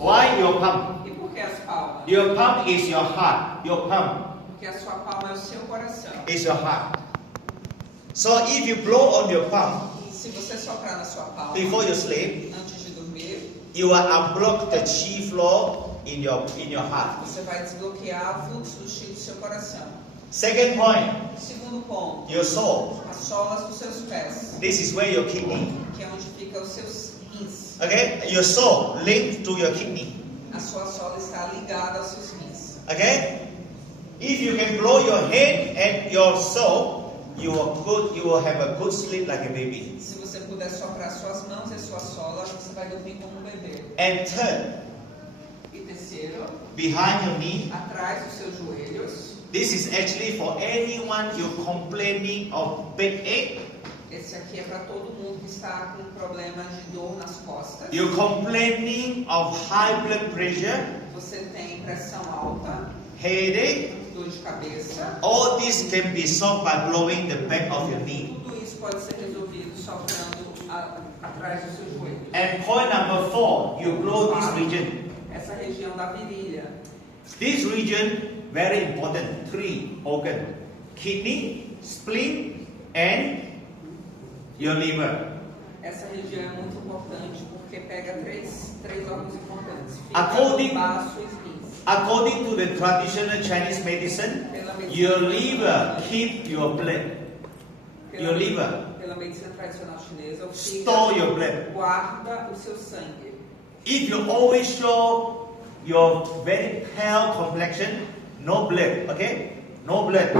Why your palm? E por que as palmas? Your palm is your heart. Your palm Porque a sua palma é o seu coração. is your heart. So if you blow on your palm Se você soprar na sua palma before you sleep, antes de dormir, you will unblock the chi flow in your heart. você vai desbloquear o fluxo do chi do seu coração. Second point, Segundo ponto, your soul. as solas dos seus pés, This is where your kidney. que é onde ficam os seus rins. Okay, your soul linked to your kidney. A sua sola está ligada aos seus rins. Okay, if you can blow your head and your soul, you will have a good sleep like a baby. Se você puder soprar suas mãos e sua sola, você vai dormir como um bebê. And third, E terceiro, behind your knee. atrás dos seus joelhos. This is actually for anyone you're complaining of backache. Esse aqui é para todo mundo que está com problema de dor nas costas. You're complaining of high blood pressure, Você tem pressão alta, headache. dor de cabeça. All this can be solved by blowing the back of your knee. Tudo isso pode ser resolvido soprando atrás dos seus joelhos. And point number 4, you blow this region. Essa região da virilha. This region, very important, 3 organs: kidney, spleen, and your liver. Essa região é muito importante porque pega três órgãos importantes: According- fígado, baço e rins. According to the traditional Chinese medicine, your liver keep your blood. Your liver Pela medicina tradicional chinesa, o store your fígado blood. guarda o seu sangue. If you always show your very pale complexion, no blood, okay? No blood.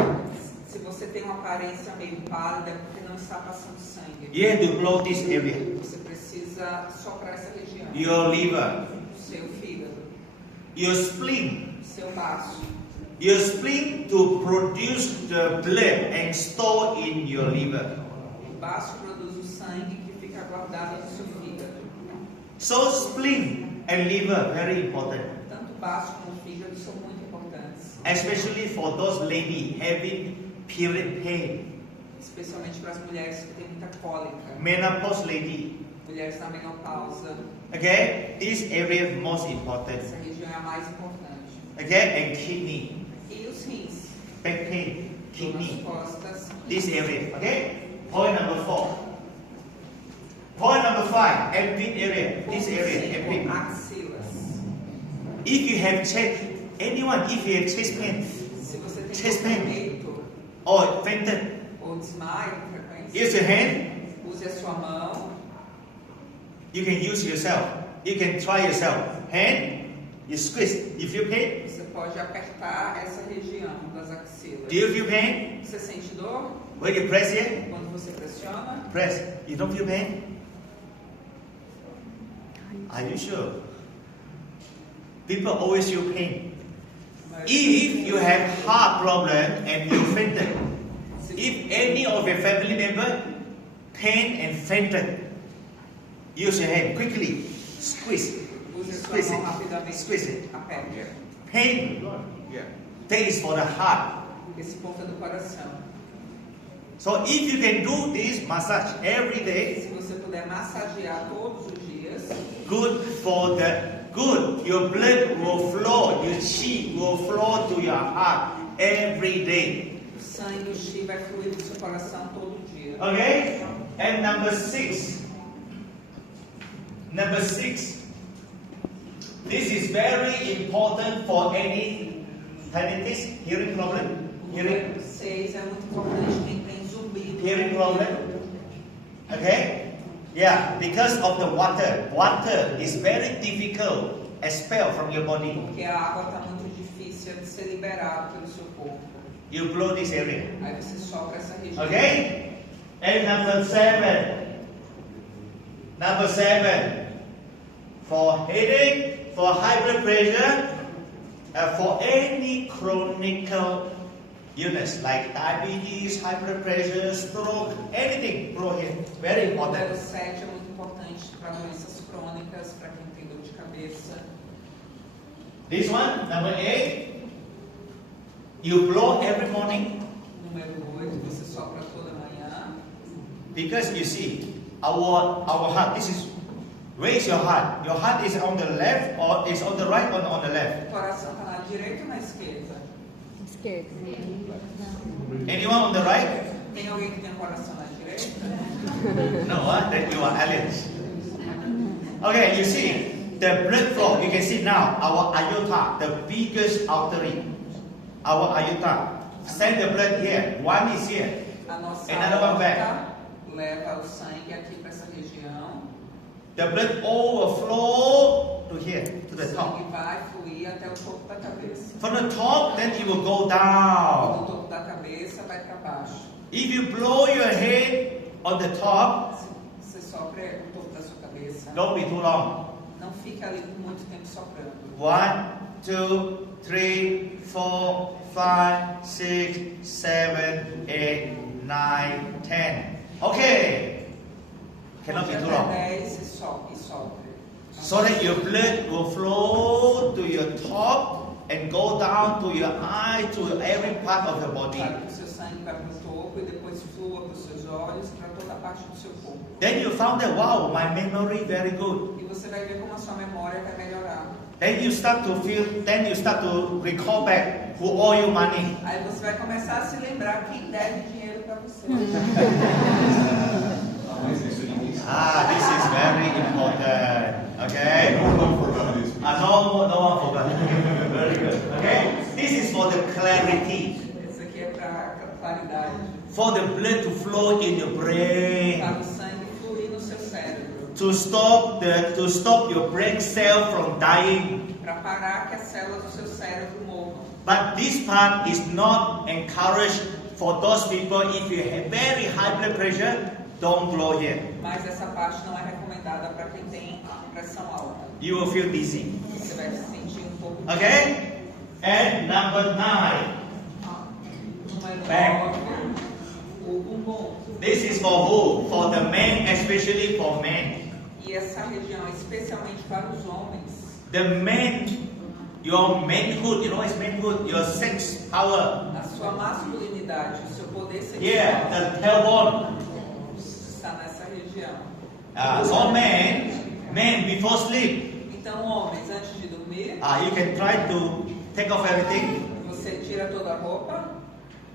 Se você tem uma aparência meio pálida, é porque não está passando sangue. You have to blow this area. Você precisa soprar essa região. Your liver, O seu fígado, your spleen. o seu baço. Your spleen to produce the blood and store in your liver. O baço produz o sangue que fica guardado no seu fígado. So spleen and liver very important, Tanto o baço como o fígado são muito importantes. especially for those ladies having period pain, Especialmente para as mulheres que têm muita cólica. menopause lady. Mulheres na menopausa. Okay, this area is most important. Essa região é a mais importante. Okay, and kidney, E os rins. back pain, Nas kidney. costas. This area, okay? Point number 4. Point number 5, armpit area. This area, armpit. Axilas. If you have chest, anyone, if you have chest pain Se você tem Chest dor no pain. peito or fainted, ou desmaio com frequência, use your hand. use a sua mão. You can use yourself. You can try yourself. Hand, you squeeze. You feel pain? Você pode apertar essa região das axilas. Do you feel pain? Você sente dor When you press here, quando você pressiona? press. You don't feel pain? Are you sure? People always feel pain. If you have heart problem and you fainted, if any of your family member pain and fainted, use your hand quickly, squeeze, Use a sua squeeze mão it, rapidamente. squeeze it. Aperte. Pain, that is for the heart. Esse ponto é do coração. So if you can do this massage every day, Se você puder massagear todos os dias, good for the good. Your blood will flow, your chi will flow to your heart every day. o sangue, o chi vai fluir do seu coração todo dia. Okay? And number 6. Number 6. This is very important for any tinnitus, hearing problem. O Hearing, número 6 é muito importante quem tem zumbido. hearing problem. Okay? Yeah, because of the water. Water is very difficult expel from your body. Porque a água está muito difícil de ser liberada pelo seu corpo. You blow this area. Aí você sopra essa região. Okay? And number 7. Number 7. For headache, for high blood pressure, for any chronic illness like diabetes, high blood pressure, stroke, anything, blow here. Very O número important. 7 é muito importante para doenças crônicas, para quem tem dor de cabeça. This one, number 8. You blow every morning Número 8, você sopra toda manhã. because you see, our heart, this is Where is your heart? Your heart is on the left or is on the right or on the left? O coração está na direita ou na esquerda? Esquerda. Anyone on the right? Tem alguém que tem o coração na direita? No, then you are aliens. Okay, you see, the blood flow, you can see now, our aorta, the biggest artery, our aorta, send the blood here. One is here. A nossa Another one back. aorta leva o sangue aqui para essa região. The blood overflow to here, to O the top. sangue vai fluir até o topo da cabeça. From the top, then it will go Do down. topo da cabeça vai para baixo. If you blow your head on the top, Você sopra o topo da sua cabeça. don't be too long. Não fica ali por muito tempo soprando. 1, 2, 3, 4, 5, 6, 7, 8, 9, 10. Okay. Cannot be Até too long. 10 e sopra. So that your blood will flow to your top and go down to your eye, to every part of your body. Para que o seu sangue vá para o topo e depois flua para os seus olhos, para toda a parte do seu corpo. Then you found that, wow, my memory very good. E você vai ver como a sua memória vai melhorar. Then you start to feel, then you start to recall back who owe you money. Aí você vai começar a se lembrar quem deve dinheiro para você. This is very important. Okay? No one forgot. Very good. Okay? This is for the clarity. Isso aqui é para claridade. For the blood to flow in your brain. Para o sangue fluir no seu cérebro. To stop your brain cell from dying. Para parar que as células do seu cérebro morram. But this part is not encouraged for those people. If you have very high blood pressure, don't blow here. Mas essa parte não é recomendada para quem tem pressão alta. You will feel dizzy. Você vai se sentir um pouco. Okay? And number 9. Número Back. 9, o bumbum. This is for who? For the men, especially for men. E essa região é especialmente para os homens. The men, your manhood, you know what's manhood? Your sex power. A sua masculinidade, o seu poder sexual Yeah, the tailbone. está nessa região. So men before sleep, Então, homens, antes de dormir, you can try to take off everything você tira toda a roupa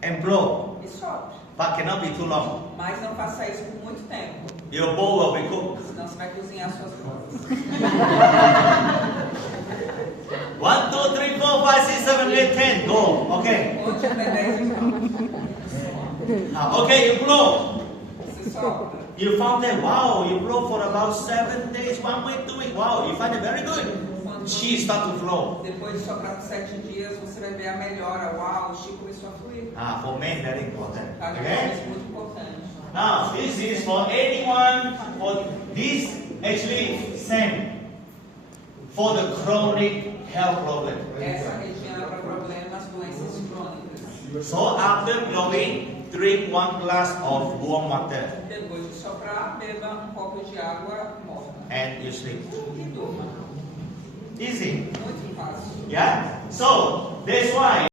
and blow, e sopra. but cannot be too long. Mas não faça isso por muito tempo, Your bowl will be cooked. senão você vai cozinhar suas roupas. 1, 2, 3, 4, 5, 6, 7, 8, 10. Go. Okay. Conte até 10 e pronto. Okay, you blow. Você sopra. You found that, wow, you blow for about 7 days, 1 week, 2 weeks. Wow, you find it very good. She start to flow. Depois de soprar por 7 dias, você vai ver a melhora. Uau, o chi começou a fluir. For men, very important. Para Okay? homens, muito importante. Now, this is for anyone, for this actually same. For the chronic health problem. Essa região é para problemas, doenças crônicas. So after blowing, drink 1 glass of warm water Depois de soprar, beba um copo de água morna. and you sleep. E durma. Easy. Muito fácil. Yeah? So, that's why